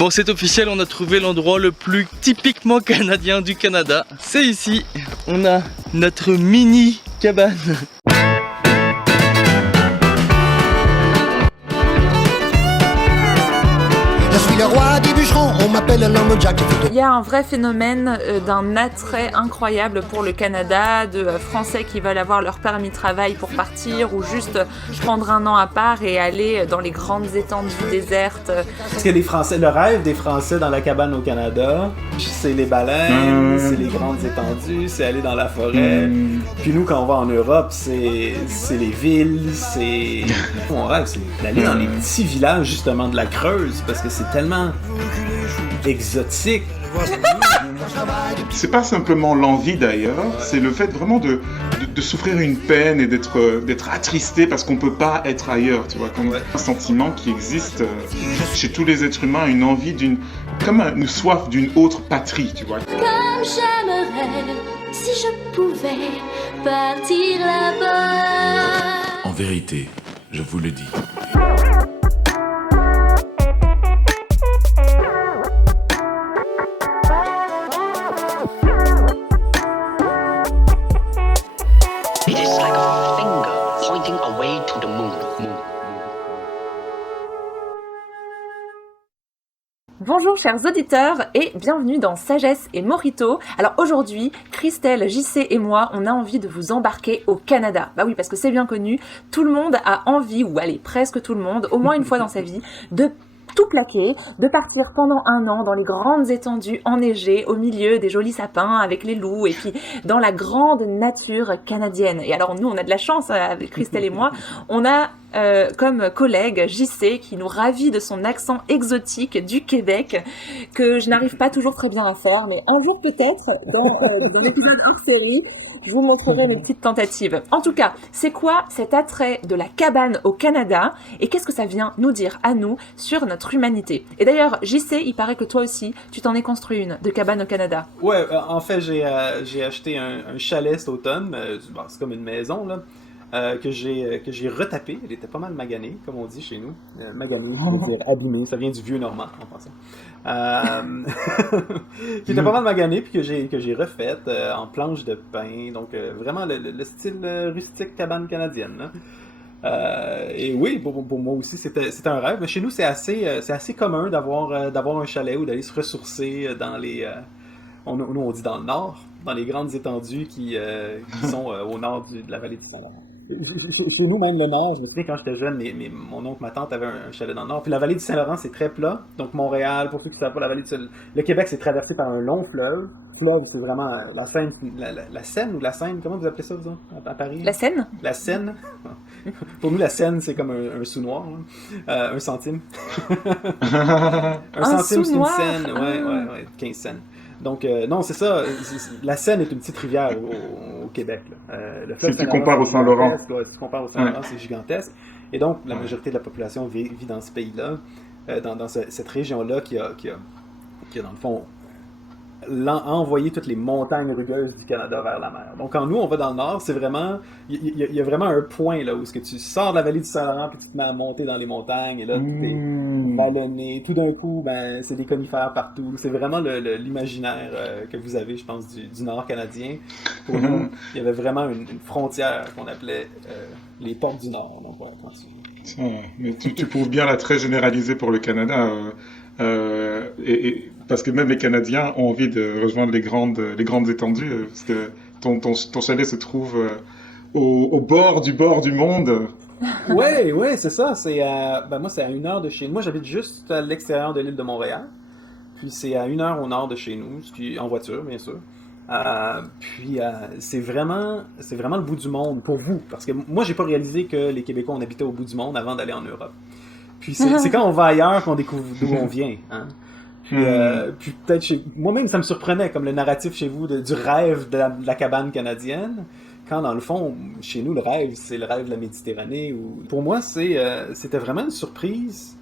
Bon, c'est officiel, on a trouvé l'endroit le plus typiquement canadien du Canada. C'est ici, on a notre mini cabane. Le roi des bûcherons, on m'appelle Lumberjack. Il y a un vrai phénomène d'un attrait incroyable pour le Canada, de Français qui veulent avoir leur permis de travail pour partir ou juste prendre un an à part et aller dans les grandes étendues désertes. Parce que les Français, le rêve des Français dans la cabane au Canada, c'est les baleines, c'est les grandes étendues, c'est aller dans la forêt. Puis nous, quand on va en Europe, c'est les villes, c'est... Mon rêve, c'est d'aller dans les petits villages justement de la Creuse, parce que c'est tellement exotique. C'est pas simplement l'envie d'ailleurs, c'est le fait vraiment de souffrir une peine et d'être attristé parce qu'on peut pas être ailleurs, tu vois, comme un sentiment qui existe chez tous les êtres humains, une envie comme une soif d'une autre patrie, tu vois. Comme j'aimerais si je pouvais partir là-bas. En vérité, je vous le dis. Bonjour chers auditeurs et bienvenue dans Sagesse et Morito. Alors aujourd'hui, Christelle, JC et moi, on a envie de vous embarquer au Canada. Bah oui, parce que c'est bien connu, tout le monde a envie, ou allez, presque tout le monde, au moins une fois dans sa vie, de tout plaquer, de partir pendant un an dans les grandes étendues enneigées, au milieu des jolis sapins avec les loups et puis dans la grande nature canadienne. Et alors nous, on a de la chance avec Christelle et moi, on a comme collègue JC qui nous ravit de son accent exotique du Québec que je n'arrive pas toujours très bien à faire, mais un jour peut-être dans un épisode hors série je vous montrerai mes petites tentatives. En tout cas, c'est quoi cet attrait de la cabane au Canada et qu'est-ce que ça vient nous dire à nous sur notre humanité? Et d'ailleurs JC, il paraît que toi aussi tu t'en es construit une de cabane au Canada. Ouais, en fait j'ai acheté un chalet cet automne, c'est comme une maison là. Que j'ai retapé. Elle était pas mal maganée, comme on dit chez nous. Maganée, je veux dire abîmée, ça vient du vieux normand en passant. Qui était pas mal maganée, puis que j'ai refaite en planche de pin. Donc vraiment le style rustique cabane canadienne. Et oui, pour moi aussi, c'était un rêve. Mais chez nous, c'est assez commun d'avoir un chalet ou d'aller se ressourcer dans les... nous, on dit dans le nord, dans les grandes étendues qui sont au nord de la vallée du Saint-Laurent. Chez nous, même le nord, je me souviens quand j'étais jeune, mon oncle, ma tante avaient un chalet dans le nord. Puis la vallée du Saint-Laurent, c'est très plat. Donc Montréal, pour ceux qui ne savent pas, le Québec, c'est traversé par un long fleuve. Fleuve, c'est vraiment la Seine, la Seine ou la Seine, comment vous appelez ça, vous, à Paris? La Seine? La Seine. Pour nous, la Seine, c'est comme un sous-noir. Un centime. un centime, c'est une scène. Ouais, 15 cents. Donc, non, c'est ça. La Seine est une petite rivière au Québec. Le fleuve si tu compares au Saint-Laurent. Si tu compares au Saint-Laurent, c'est gigantesque. Et donc, la majorité de la population vit dans ce pays-là, dans cette région-là qui a, dans le fond, envoyé toutes les montagnes rugueuses du Canada vers la mer. Donc, quand nous, on va dans le nord, c'est vraiment... Il y a vraiment un point là où est-ce que tu sors de la vallée du Saint-Laurent puis tu te mets à monter dans les montagnes et là, tout est vallonné. Tout d'un coup, c'est des conifères partout. C'est vraiment l'imaginaire que vous avez, je pense, du nord canadien. Pour nous, il y avait vraiment une frontière qu'on appelait les portes du nord. Donc, ouais, quand tu... Tiens, mais tu prouves bien l'attrait généralisé pour le Canada. Parce que même les Canadiens ont envie de rejoindre les grandes étendues, parce que ton chalet se trouve au bord du monde. Ouais, c'est ça. Moi, c'est à 1 heure de chez nous. Moi, j'habite juste à l'extérieur de l'île de Montréal. Puis c'est à 1 heure au nord de chez nous, en voiture, bien sûr. C'est vraiment le bout du monde pour vous. Parce que moi, j'ai pas réalisé que les Québécois, on habitait au bout du monde avant d'aller en Europe. Puis c'est quand on va ailleurs qu'on découvre d'où on vient. Hein? Puis peut-être moi-même, ça me surprenait, comme le narratif chez vous du rêve de la cabane canadienne. Quand dans le fond, chez nous, le rêve, c'est le rêve de la Méditerranée. Pour moi, c'était vraiment une surprise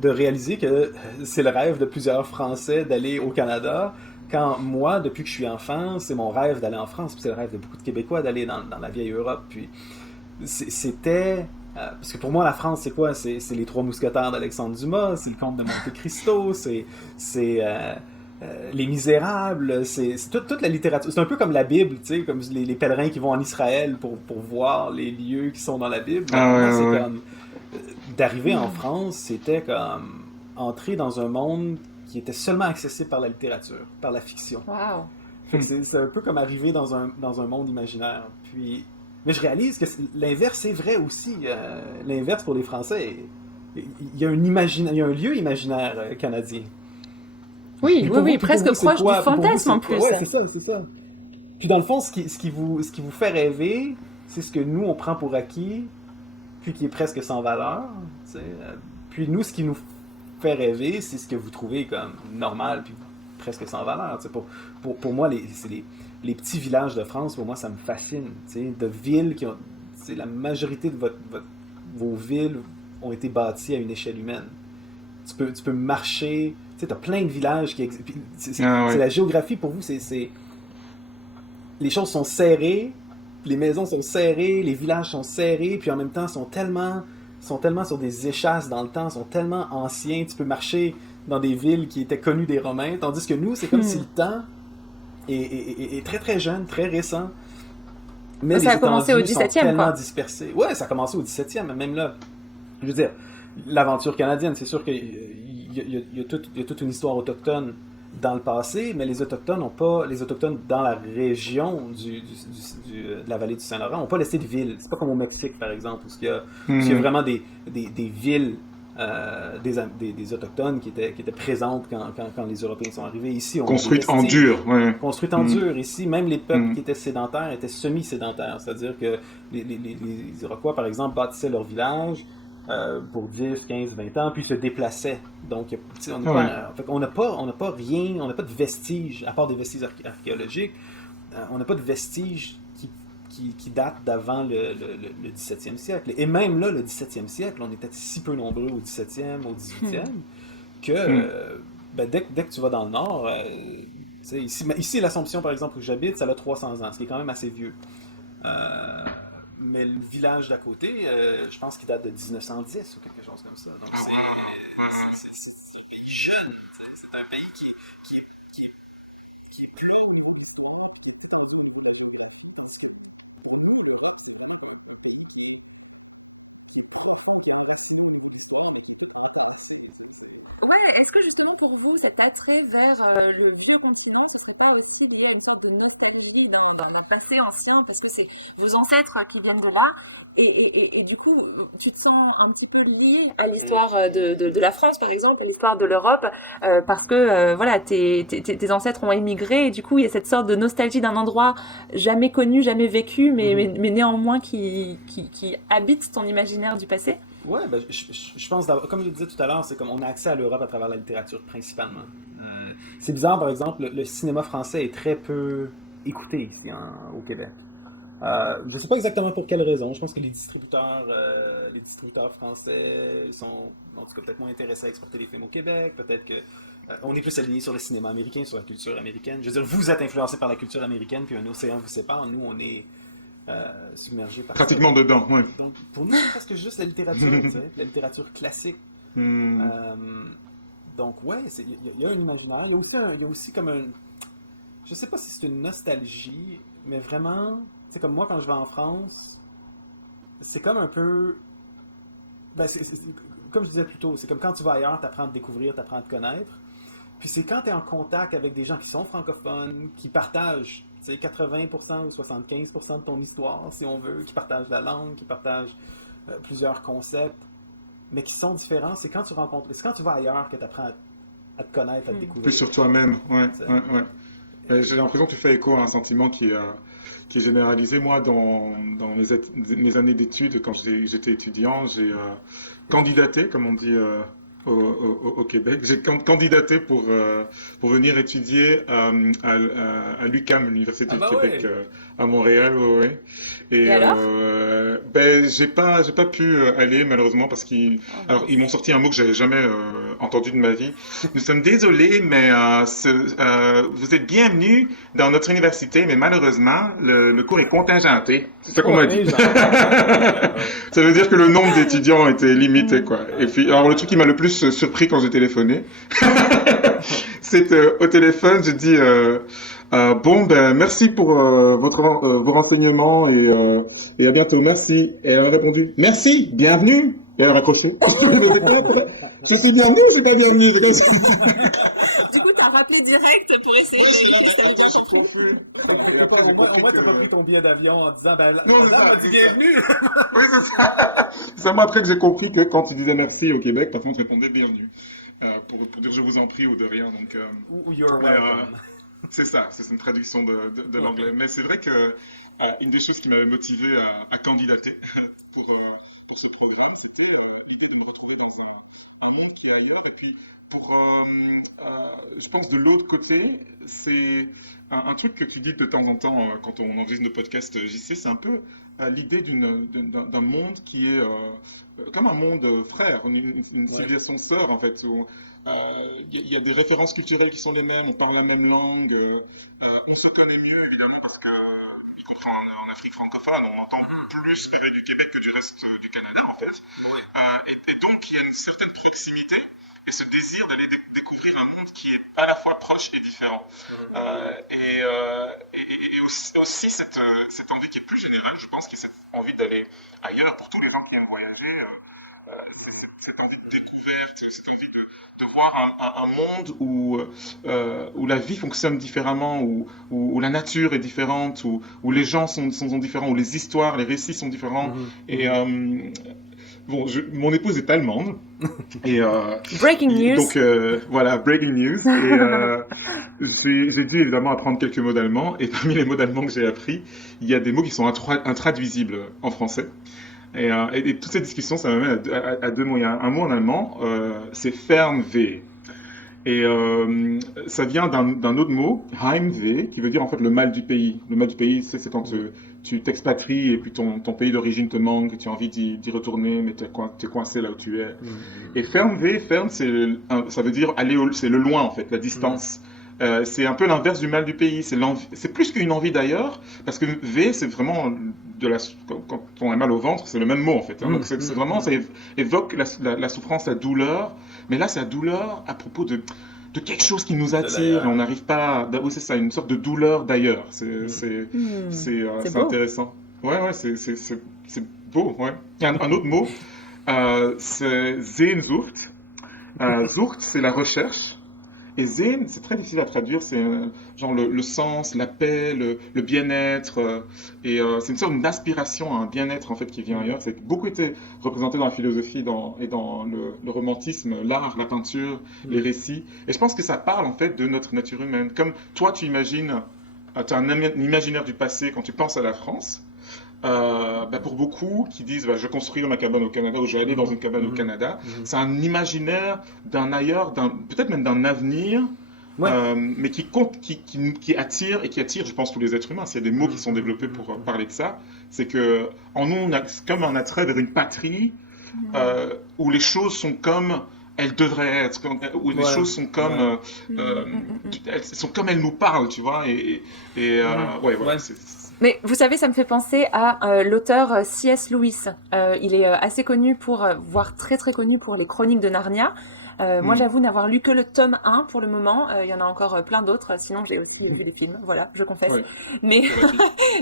de réaliser que c'est le rêve de plusieurs Français d'aller au Canada. Quand moi, depuis que je suis enfant, c'est mon rêve d'aller en France. Puis c'est le rêve de beaucoup de Québécois d'aller dans la vieille Europe. Puis c'était Parce que pour moi, la France, c'est quoi? C'est les Trois Mousquetaires d'Alexandre Dumas, c'est le Comte de Monte Cristo, c'est Les Misérables, c'est toute la littérature. C'est un peu comme la Bible, tu sais, comme les pèlerins qui vont en Israël pour voir les lieux qui sont dans la Bible. Pour moi, c'est comme d'arriver en France, c'était comme entrer dans un monde qui était seulement accessible par la littérature, par la fiction. Waouh. Fait que c'est un peu comme arriver dans un monde imaginaire. Puis, mais je réalise que l'inverse est vrai aussi. L'inverse pour les Français, il y a un lieu imaginaire canadien. Oui, presque vous, proche du fantasme en plus. Ouais, c'est ça. Puis dans le fond, ce qui vous fait rêver, c'est ce que nous, on prend pour acquis, puis qui est presque sans valeur. Puis nous, ce qui nous fait rêver, c'est ce que vous trouvez comme normal, puis presque sans valeur. Pour moi, les petits villages de France, pour moi, ça me fascine. De villes qui ont... La majorité de vos villes ont été bâties à une échelle humaine. Tu peux marcher... Tu as plein de villages qui existent. C'est la géographie pour vous, les choses sont serrées, les maisons sont serrées, les villages sont serrés, puis en même temps sont tellement sur des échasses dans le temps, sont tellement anciens, tu peux marcher dans des villes qui étaient connues des Romains, tandis que nous, c'est comme si le temps est très très jeune, très récent. Mais ça a commencé au 17e, sont tellement quoi. dispersés. Ouais, ça a commencé au 17e, même là. Je veux dire, l'aventure canadienne, c'est sûr qu'il y a toute une histoire autochtone dans le passé, mais les Autochtones dans la région de la vallée du Saint-Laurent n'ont pas laissé de villes. C'est pas comme au Mexique, par exemple, où il y a vraiment des villes des Autochtones qui étaient présentes quand les Européens sont arrivés. Ici, construites en dur. Ouais. Construites en dur. Ici, même les peuples qui étaient sédentaires étaient semi-sédentaires. C'est-à-dire que les Iroquois, par exemple, bâtissaient leur village pour 10, 15, 20 ans, puis se déplaçaient. Donc, on n'a pas rien, on n'a pas de vestiges, à part des vestiges archéologiques, on n'a pas de vestiges qui datent d'avant le 17e siècle. Et même là, le 17e siècle, on était si peu nombreux au 17e, au 18e, que dès que tu vas dans le nord, ici, l'Assomption, par exemple, où j'habite, ça a 300 ans, ce qui est quand même assez vieux. Mais le village d'à côté, je pense qu'il date de 1910 ou quelque chose comme ça. Donc c'est un pays jeune. C'est un pays qui est plat au niveau de l'histoire puis qui est étendu au niveau de la géographie. Tandis que pour nous, l'Europe, c'est vraiment comme un pays qui est profond, qui est enraciné au niveau de l'histoire, mais qui est tout entassé. Ouais, est-ce que justement pour vous, cet attrait vers le vieux continent, ce serait pas aussi lié à une sorte de nostalgie d'un passé ancien, parce que c'est vos ancêtres qui viennent de là, et du coup, tu te sens un petit peu lié à l'histoire de la France, par exemple, à l'histoire de l'Europe, parce que voilà, tes ancêtres ont émigré, et du coup, il y a cette sorte de nostalgie d'un endroit jamais connu, jamais vécu, mais néanmoins qui habite ton imaginaire du passé? Ouais, je pense, comme je le disais tout à l'heure, c'est comme on a accès à l'Europe à travers la littérature principalement. C'est bizarre, par exemple, le cinéma français est très peu écouté ici au Québec. Je sais pas exactement pour quelle raison. Je pense que les distributeurs français sont, en tout cas, peut-être moins intéressés à exporter les films au Québec. Peut-être que on est plus aligné sur le cinéma américain, sur la culture américaine. Je veux dire, vous êtes influencé par la culture américaine, puis un océan vous sépare. Nous, on est submergé par pratiquement ça. dedans, ouais. Donc, pour nous, c'est presque juste la littérature, tu sais, la littérature classique. Donc, ouais, il y a un imaginaire. Il y a aussi comme un... Je sais pas si c'est une nostalgie, mais vraiment, c'est comme moi, quand je vais en France, c'est comme un peu... comme je disais plus tôt, c'est comme quand tu vas ailleurs, t'apprends à te découvrir, t'apprends à te connaître. Puis c'est quand t'es en contact avec des gens qui sont francophones, qui partagent 80% ou 75% de ton histoire, si on veut, qui partagent la langue, qui partagent plusieurs concepts, mais qui sont différents. C'est quand tu vas ailleurs que tu apprends à te connaître, à te découvrir. Plus sur toi-même, ouais. J'ai l'impression que tu fais écho à un sentiment qui est généralisé. Moi, dans mes années d'études, quand j'étais étudiant, j'ai candidaté, comme on dit au Québec. J'ai candidaté pour venir étudier à l'UQAM, l'Université du Québec, à Montréal. Ouais. Et Ben, j'ai pas pu aller malheureusement parce qu'ils m'ont sorti un mot que j'avais jamais entendu de ma vie. Nous sommes désolés, mais vous êtes bienvenus dans notre université, mais malheureusement le cours est contingenté. C'est ça qu'on m'a dit. Ça veut dire que le nombre d'étudiants était limité, quoi. Et puis, alors le truc qui m'a le plus surpris quand j'ai téléphoné, c'est au téléphone, j'ai dit. Bon, ben, merci pour vos renseignements et à bientôt, merci. Et elle a répondu, merci, bienvenue. Et elle a raccroché. Je lui ai dit, je suis bienvenue ou je suis pas bienvenue? C'est comme ça. Du coup, t'as rappelé direct pour essayer de vérifier si t'avais bien compris. Au moins, t'as pas pris ton billet d'avion en disant, ben, la non, dame m'a dit bienvenue. Oui, c'est ça. C'est seulement après que j'ai compris que quand tu disais merci au Québec, parfois on te répondait bienvenue. Pour dire je vous en prie ou de rien. Donc, ou you're welcome. C'est ça, c'est une traduction de l'anglais. Mais c'est vrai que une des choses qui m'avait motivé à candidater pour ce programme, c'était l'idée de me retrouver dans un monde qui est ailleurs. Et puis, je pense de l'autre côté, c'est un truc que tu dis de temps en temps quand on enregistre nos podcasts, JC, c'est un peu l'idée d'un monde qui est comme un monde frère, une civilisation sœur en fait, où il y a des références culturelles qui sont les mêmes, on parle la même langue, on se connaît mieux évidemment parce que, y compris en Afrique francophone, on entend plus parler du Québec que du reste du Canada en fait. Oui. Et donc il y a une certaine proximité et ce désir d'aller découvrir un monde qui est à la fois proche et différent. Et aussi cette envie qui est plus générale, je pense, qui est cette envie d'aller ailleurs pour tous les gens qui aiment voyager. C'est cette envie de découverte, cette envie de voir un monde où la vie fonctionne différemment, où la nature est différente, où les gens sont différents, où les histoires, les récits sont différents. Et bon, mon épouse est allemande. Et, breaking news. Donc voilà, breaking news. Et j'ai dû évidemment apprendre quelques mots d'allemand. Et parmi les mots d'allemand que j'ai appris, il y a des mots qui sont intraduisibles en français. Et toute cette discussion, ça m'amène à deux mots. Il y a un mot en allemand, c'est Fernweh. Et ça vient d'un autre mot, Heimweh, qui veut dire en fait le mal du pays. Le mal du pays, c'est quand tu t'expatries et puis ton pays d'origine te manque, et tu as envie d'y retourner, mais t'es coincé là où tu es. Et Fernweh, ça veut dire c'est le loin en fait, la distance. C'est un peu l'inverse du mal du pays. C'est plus qu'une envie d'ailleurs, parce que V, c'est vraiment quand on a mal au ventre, c'est le même mot en fait. Hein. Donc c'est vraiment, ça évoque la souffrance, la douleur. Mais là, c'est la douleur à propos de quelque chose qui nous attire et on n'arrive pas. Oui, c'est ça, une sorte de douleur d'ailleurs. C'est intéressant. Ouais, c'est beau. Ouais. Un autre mot, c'est Sehnsucht. Sucht, c'est la recherche. Et Sehn, c'est très difficile à traduire, c'est genre le sens, la paix, le bien-être, et c'est une sorte d'aspiration à un bien-être en fait qui vient ailleurs. C'est beaucoup été représenté dans la philosophie et dans le romantisme, l'art, la peinture, les récits. Et je pense que ça parle en fait de notre nature humaine. Comme toi, tu imagines, tu as un imaginaire du passé quand tu penses à la France. Pour beaucoup qui disent je vais construire ma cabane au Canada ou je vais aller dans une cabane au Canada, c'est un imaginaire d'un ailleurs, peut-être même d'un avenir, mais qui attire et qui attire, je pense, tous les êtres humains. S'il y a des mots qui sont développés pour parler de ça, c'est que en nous on a comme un attrait vers une patrie où les choses sont comme elles devraient être, où les choses sont comme elles sont comme elles nous parlent, tu vois. Mais vous savez, ça me fait penser à l'auteur C.S. Lewis. Il est assez connu voire très très connu pour les Chroniques de Narnia. Moi, j'avoue n'avoir lu que le tome 1 pour le moment. Il y en a encore plein d'autres. Sinon, j'ai aussi vu les films. Voilà, je confesse. Ouais.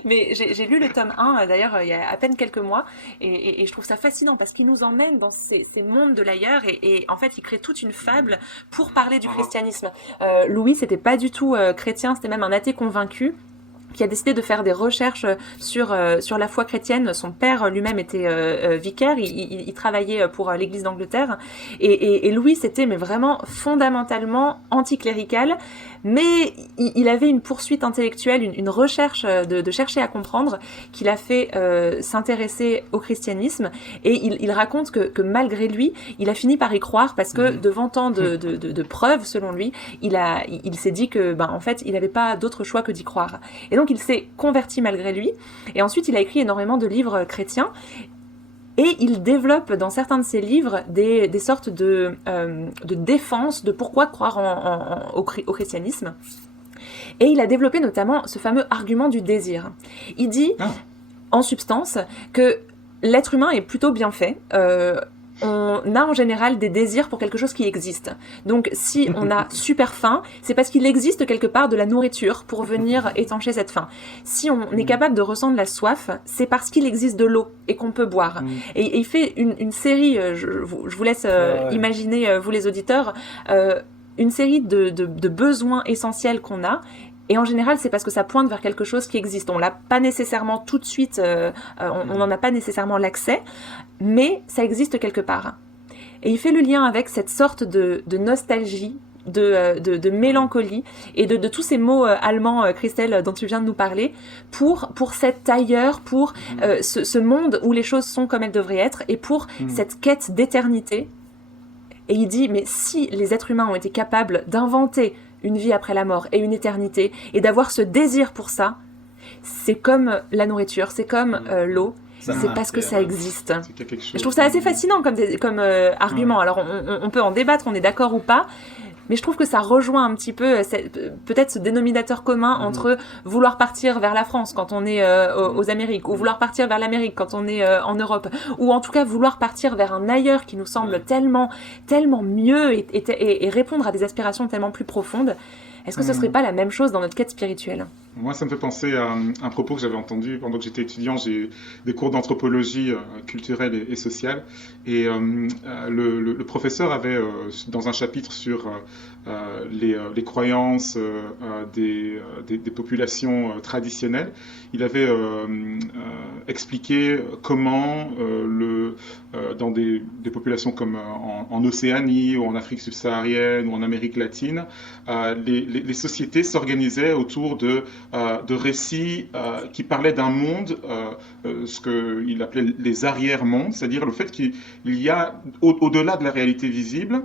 Mais j'ai lu le tome 1, d'ailleurs, il y a à peine quelques mois. Et je trouve ça fascinant parce qu'il nous emmène dans ces mondes de l'ailleurs. Et en fait, il crée toute une fable pour parler du christianisme. Lewis n'était pas du tout chrétien. C'était même un athée convaincu, qui a décidé de faire des recherches sur la foi chrétienne. Son père lui-même était vicaire, il travaillait pour l'Église d'Angleterre, et Louis était vraiment fondamentalement anticlérical, mais il avait une poursuite intellectuelle, une recherche de chercher à comprendre, qui l'a fait s'intéresser au christianisme, et il raconte que malgré lui, il a fini par y croire, parce que devant tant de preuves, selon lui, il s'est dit que en fait, il n'avait pas d'autre choix que d'y croire. Et donc donc il s'est converti malgré lui, et ensuite il a écrit énormément de livres chrétiens, et il développe dans certains de ses livres des sortes de défense de pourquoi croire au christianisme. Et il a développé notamment ce fameux argument du désir. Il dit, en substance, que l'être humain est plutôt bien fait. On a en général des désirs pour quelque chose qui existe. Donc si on a super faim, c'est parce qu'il existe quelque part de la nourriture pour venir étancher cette faim. Si on est capable de ressentir la soif, c'est parce qu'il existe de l'eau et qu'on peut boire. Et il fait une série, je vous laisse imaginer, vous les auditeurs, une série de besoins essentiels qu'on a. Et en général, c'est parce que ça pointe vers quelque chose qui existe. On l'a pas nécessairement tout de suite, on n'en a pas nécessairement l'accès, mais ça existe quelque part. Et il fait le lien avec cette sorte de nostalgie, de mélancolie, et de tous ces mots allemands, Christelle, dont tu viens de nous parler, pour cet ailleurs, pour ce monde où les choses sont comme elles devraient être, et pour cette quête d'éternité. Et il dit, mais si les êtres humains ont été capables d'inventer une vie après la mort et une éternité, et d'avoir ce désir pour ça, c'est comme la nourriture, c'est comme l'eau, c'est parce que ça existe. Je trouve ça assez fascinant comme argument. Alors on peut en débattre, on est d'accord ou pas, mais je trouve que ça rejoint un petit peu peut-être ce dénominateur commun entre vouloir partir vers la France quand on est aux Amériques, ou vouloir partir vers l'Amérique quand on est en Europe, ou en tout cas vouloir partir vers un ailleurs qui nous semble tellement mieux et répondre à des aspirations tellement plus profondes. Est-ce que ce serait pas la même chose dans notre quête spirituelle ? Moi, ça me fait penser à un propos que j'avais entendu pendant que j'étais étudiant. J'ai des cours d'anthropologie culturelle et sociale. Et le professeur avait, dans un chapitre sur les croyances des populations traditionnelles, il avait expliqué comment, dans des populations comme en Océanie, ou en Afrique subsaharienne, ou en Amérique latine, les sociétés s'organisaient autour de récits qui parlaient d'un monde, ce qu'il appelait les arrière-mondes, c'est-à-dire le fait qu'il y a, au-delà de la réalité visible,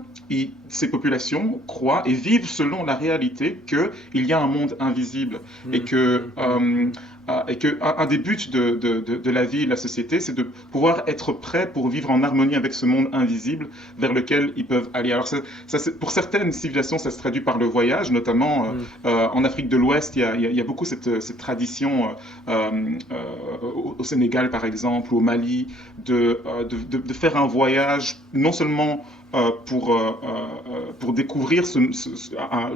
ces populations croient et vivent selon la réalité qu'il y a un monde invisible, et que un des buts de la vie et de la société, c'est de pouvoir être prêt pour vivre en harmonie avec ce monde invisible vers lequel ils peuvent aller. Alors pour certaines civilisations, ça se traduit par le voyage, notamment en Afrique de l'Ouest, il y a beaucoup cette tradition, au Sénégal par exemple, ou au Mali, de faire un voyage, non seulement pour découvrir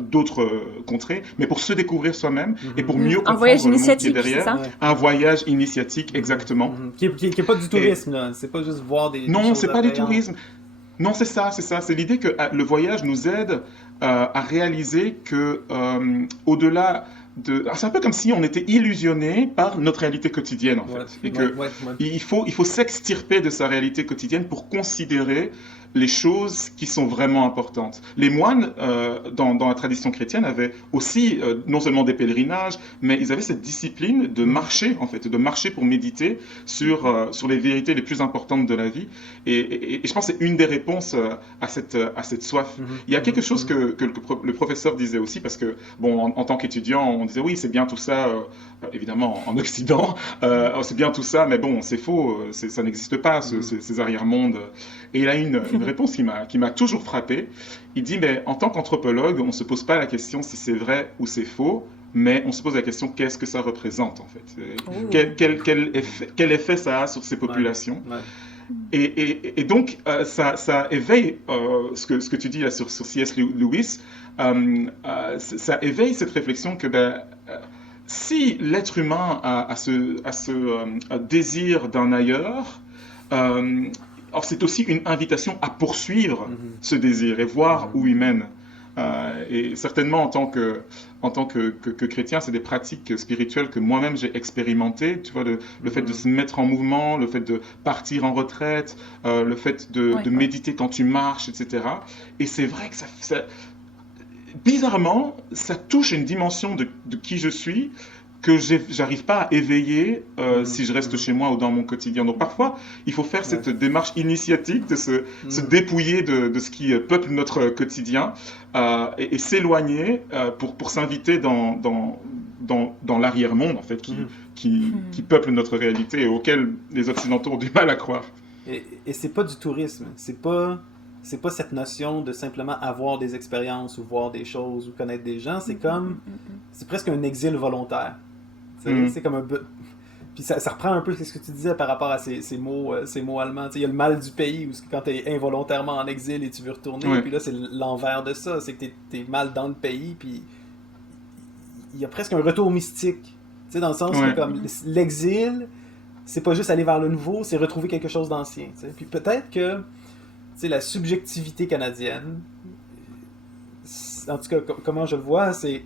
d'autres contrées, mais pour se découvrir soi-même et pour mieux comprendre le monde qui est derrière. Ça un voyage initiatique, exactement. Qui est pas du tourisme, là. C'est pas juste voir des Non, choses c'est pas du tourisme. Non, c'est ça. C'est l'idée que le voyage nous aide à réaliser que au-delà c'est un peu comme si on était illusionné par notre réalité quotidienne, en fait. Et que il faut s'extirper de sa réalité quotidienne pour considérer les choses qui sont vraiment importantes. Les moines, dans la tradition chrétienne, avaient aussi non seulement des pèlerinages, mais ils avaient cette discipline de marcher, en fait, de marcher pour méditer sur les vérités les plus importantes de la vie. Et je pense que c'est une des réponses à cette soif. Il y a quelque chose que le professeur disait aussi, parce que, bon, en tant qu'étudiant, on disait oui, c'est bien tout ça, évidemment en Occident, c'est bien tout ça, mais bon, c'est faux, ça n'existe pas, ces arrière-mondes. Et il a une réponse qui m'a toujours frappé. Il dit, mais en tant qu'anthropologue, on ne se pose pas la question si c'est vrai ou c'est faux, mais on se pose la question qu'est-ce que ça représente en fait, quel effet ça a sur ces populations. Et donc, ça éveille ce que tu dis là sur C.S. Lewis, ça éveille cette réflexion que si l'être humain a ce désir d'un ailleurs, alors c'est aussi une invitation à poursuivre ce désir et voir où il mène. Et certainement en tant que chrétien, c'est des pratiques spirituelles que moi-même j'ai expérimentées. Tu vois, le fait de se mettre en mouvement, le fait de partir en retraite, le fait de méditer quand tu marches, etc. Et c'est vrai que bizarrement, ça touche une dimension de qui je suis que j'arrive pas à éveiller si je reste chez moi ou dans mon quotidien. Donc parfois, il faut faire cette démarche initiatique de se dépouiller de ce qui peuple notre quotidien et s'éloigner pour s'inviter dans l'arrière-monde, en fait, qui peuple notre réalité et auquel les Occidentaux ont du mal à croire. Et c'est pas du tourisme, c'est pas cette notion de simplement avoir des expériences ou voir des choses ou connaître des gens, c'est presque un exil volontaire. C'est comme puis ça reprend un peu ce que tu disais par rapport à ces mots allemands. Il y a le mal du pays, où quand tu es involontairement en exil et tu veux retourner, puis là c'est l'envers de ça, c'est que tu es mal dans le pays, puis il y a presque un retour mystique. Dans le sens que comme l'exil, c'est pas juste aller vers le nouveau, c'est retrouver quelque chose d'ancien. Puis peut-être que la subjectivité canadienne, en tout cas comment je le vois, c'est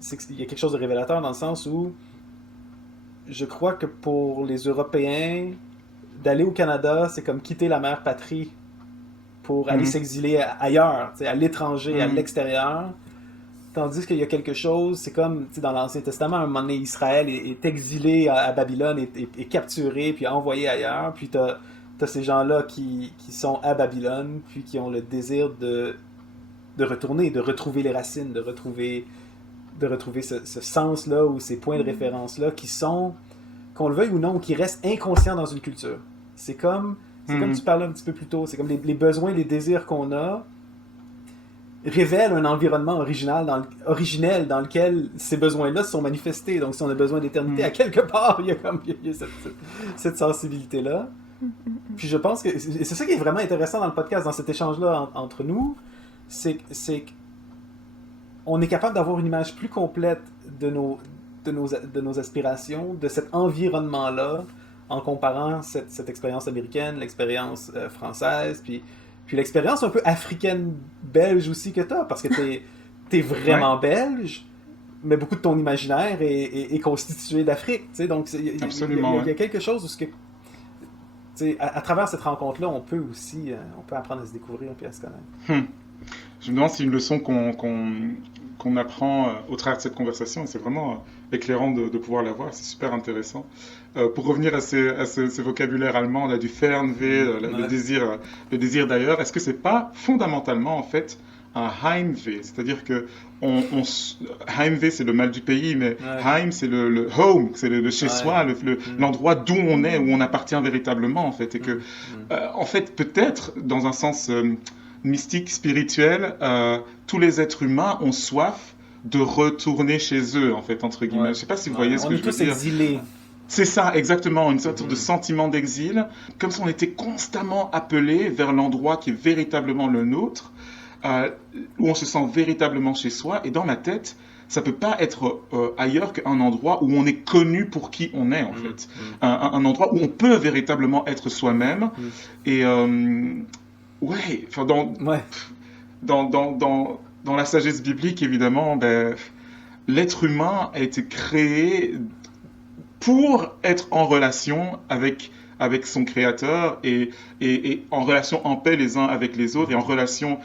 qu'il y a quelque chose de révélateur dans le sens où je crois que pour les Européens, d'aller au Canada, c'est comme quitter la mère patrie pour aller s'exiler ailleurs, à l'étranger, à l'extérieur. Tandis qu'il y a quelque chose, c'est comme dans l'Ancien Testament, à un moment donné, Israël est exilé à Babylone, est capturé, puis envoyé ailleurs. Puis t'as ces gens-là qui sont à Babylone, puis qui ont le désir de retourner, de retrouver les racines, de retrouver ce sens-là ou ces points de référence-là qui sont, qu'on le veuille ou non, qui restent inconscients dans une culture. C'est comme tu parlais un petit peu plus tôt, c'est comme les besoins, les désirs qu'on a révèlent un environnement originel dans lequel ces besoins-là se sont manifestés. Donc si on a besoin d'éternité, à quelque part, il y a cette sensibilité-là. Puis je pense que c'est ça qui est vraiment intéressant dans le podcast, dans cet échange-là entre nous, c'est on est capable d'avoir une image plus complète de nos aspirations, de cet environnement-là, en comparant cette expérience américaine, l'expérience française, puis l'expérience un peu africaine-belge aussi que tu as, parce que t'es vraiment belge, mais beaucoup de ton imaginaire est constitué d'Afrique. Donc il y a quelque chose où à travers cette rencontre-là, on peut apprendre à se découvrir et à se connaître. Je me demande si une leçon qu'on apprend au travers de cette conversation, et c'est vraiment éclairant de pouvoir la voir, c'est super intéressant. Pour revenir à ce vocabulaire allemand, là, du Fernweh, le désir d'ailleurs, est-ce que c'est pas fondamentalement en fait un Heimweh, c'est-à-dire que Heimweh c'est le mal du pays, mais Heim c'est le home, c'est le chez soi, l'endroit d'où on est, où on appartient véritablement en fait, et que en fait peut-être dans un sens mystique, spirituel, tous les êtres humains ont soif de retourner chez eux, en fait, entre guillemets. Je ne sais pas si vous voyez ce que je veux dire. On est tous exilés. C'est ça, exactement, une sorte de sentiment d'exil, comme si on était constamment appelé vers l'endroit qui est véritablement le nôtre, où on se sent véritablement chez soi, et dans ma tête, ça ne peut pas être ailleurs qu'un endroit où on est connu pour qui on est, en fait. Un endroit où on peut véritablement être soi-même, et... Ouais, enfin dans la sagesse biblique, évidemment, l'être humain a été créé pour être en relation avec son créateur et en relation en paix les uns avec les autres et en relation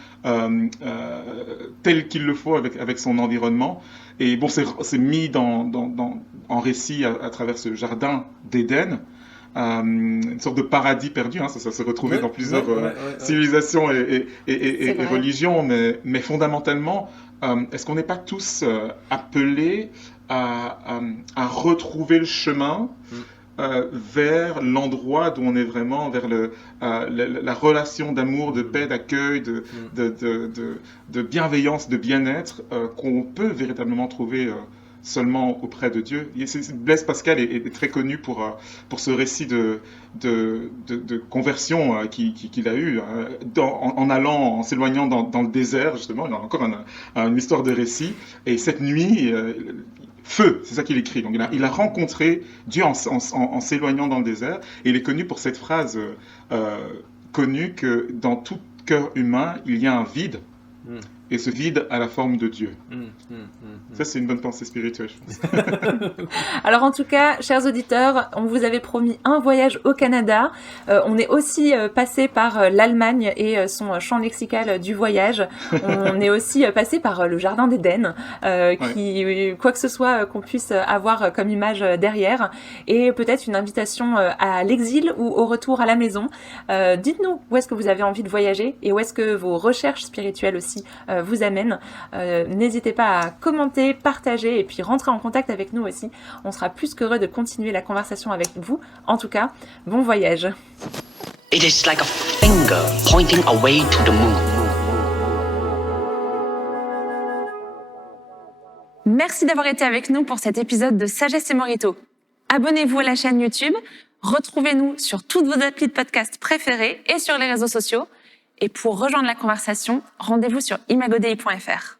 telle qu'il le faut avec son environnement. Et bon, c'est mis en récit à travers ce jardin d'Éden. Une sorte de paradis perdu, hein, ça se retrouvait dans plusieurs civilisations et religions, mais fondamentalement, est-ce qu'on n'est pas tous appelés à retrouver le chemin vers l'endroit d'où on est vraiment, vers la relation d'amour, de paix, d'accueil, de bienveillance, de bien-être qu'on peut véritablement trouver seulement auprès de Dieu. Blaise Pascal est très connu pour ce récit de conversion qu'il a eu en s'éloignant dans le désert, justement. Il a encore une histoire de récit. Et cette nuit, feu, c'est ça qu'il écrit. Donc il a rencontré Dieu en s'éloignant dans le désert. Et il est connu pour cette phrase connue que dans tout cœur humain, il y a un vide. et ce vide a la forme de Dieu. Ça, c'est une bonne pensée spirituelle, je pense. Alors en tout cas, chers auditeurs, on vous avait promis un voyage au Canada. On est aussi passé par l'Allemagne et son champ lexical du voyage. On est aussi passé par le Jardin d'Éden, qui quoi que ce soit qu'on puisse avoir comme image derrière, et peut-être une invitation à l'exil ou au retour à la maison. Dites-nous où est-ce que vous avez envie de voyager et où est-ce que vos recherches spirituelles aussi vous amènent. N'hésitez pas à commenter, partager et puis rentrer en contact avec nous aussi. On sera plus qu'heureux de continuer la conversation avec vous. En tout cas, bon voyage. It is like a finger pointing away to the moon. Merci d'avoir été avec nous pour cet épisode de Sagesse et Morito. Abonnez-vous à la chaîne YouTube, retrouvez-nous sur toutes vos applis de podcast préférées et sur les réseaux sociaux. Et pour rejoindre la conversation, rendez-vous sur imagodei.fr.